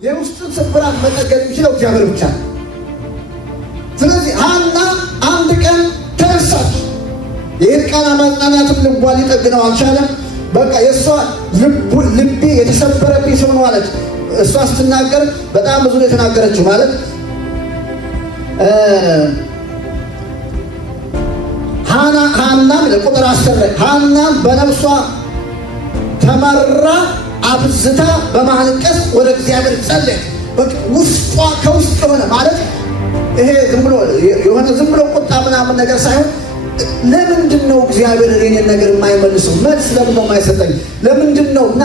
የውስጥን ስብራት መጠገን የሚችለው እግዚአብሔር ብቻ ነው። ስለዚህ ሐና አንድ ቀን ተነሳች። የሕልቃና ማጽናናትም ልቧን ሊጠግነው አልቻለም። በቃ የእሷ ልቤ የተሰበረብኝ ሰው ነው አለች። እሷ ስትናገር በጣም ብዙ ነው የተናገረችው። ማለት ሐናም ቁጥር 10 ላይ ሐናም በነፍሷ ተመራ አብዝታ በማልቀስ ወደ እግዚአብሔር ጸለየች። በቃ ውስጧ ከውስጥ የሆነ ማለት ይሄ ዝም ብሎ ቁጣ ምናምን ነገር ሳይሆን ለምንድን ነው እግዚአብሔር የኔን ነገር የማይመልሰው? መልስ ለምን ነው የማይሰጠኝ? ለምንድን ነው? እና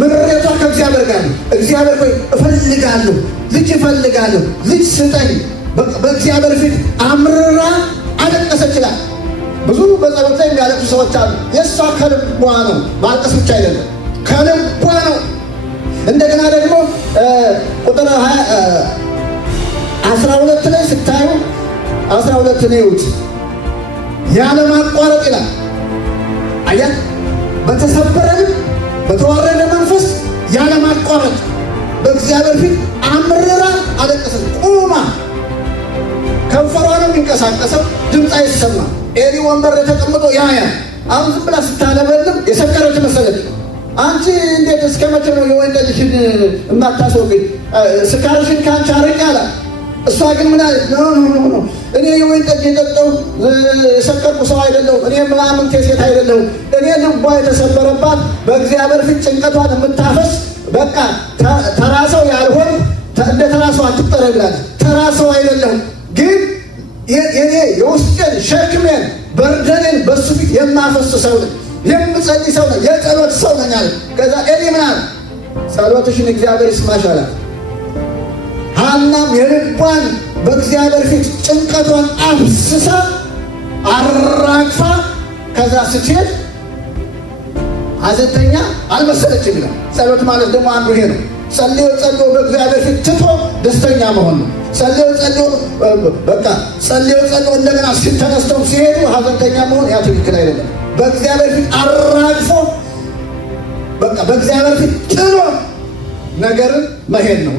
ምሬቷ ከእግዚአብሔር ጋር ነው። እግዚአብሔር ሆይ እፈልጋለሁ፣ ልጅ እፈልጋለሁ፣ ልጅ ስጠኝ። በእግዚአብሔር ፊት አምርራ አለቀሰች ይላል። ብዙ በጸሎት ላይ የሚያለቅሱ ሰዎች አሉ። የእሷ ከልቧ ነው፣ ማልቀስ ብቻ አይደለም፣ ከልቧ ነው። እንደገና ደግሞ ቁጥር 12 ላይ ስታዩ 12 ነው ይሁት ያለ ማቋረጥ ይላል። አያት በተሰበረ ልብ በተዋረደ መንፈስ ያለ ማቋረጥ በእግዚአብሔር ፊት አምርራ አለቀሰች። ቁማ ከንፈሯ ነው የሚንቀሳቀሰው፣ ድምፅ አይሰማም። ኤሊ ወንበር ተቀምጦ ያያል። አሁን ዝም ብላ ስታለበልም የሰከረች መሰለች። አንቺ እንዴት እስከ መቼ ነው የወይን ጠጅሽን የማታስወግድ? ስካርሽን ከአንቺ አርቄ አላት። እሷ ግን ምን አለች? ኖ እኔ የወይን ጠጅ የጠጣሁ የሰከርኩ ሰው አይደለሁም። እኔ ምናምን ሴት አይደለሁም። እኔ ልቧ የተሰበረባት በእግዚአብሔር ፊት ጭንቀቷን የምታፈስ በቃ ተራሰው ያልሆን እንደ ተራሰው አትጠረ ብላለች። ተራሰው አይደለሁም ግን የኔ የውስጤን ሸክሜን በርደኔን በሱ ፊት የማፈስ ሰው ነኝ፣ የምጸልይ ሰው ነኝ፣ የጸሎት ሰው ነኝ አለ። ከዛ ኤሊ ምን አለ? ጸሎትሽን እግዚአብሔር ይስማሽ አላት። ሐናም የልቧን በእግዚአብሔር ፊት ጭንቀቷን አፍስሳ አራግፋ ከዛ ስትሄድ ሐዘንተኛ አልመሰለችም ይላል። ጸሎት ማለት ደግሞ አንዱ ይሄ ነው። ጸልዮ በእግዚአብሔር ፊት ትቶ ደስተኛ መሆን ነው። ጸልዮ እንደገና ተነስተው ሲሄዱ ሐዘንተኛ መሆን ያ ትክክል አይደለም። በእግዚአብሔር ፊት አራግፎ በእግዚአብሔር ፊት ጥሎ ነገርን መሄድ ነው።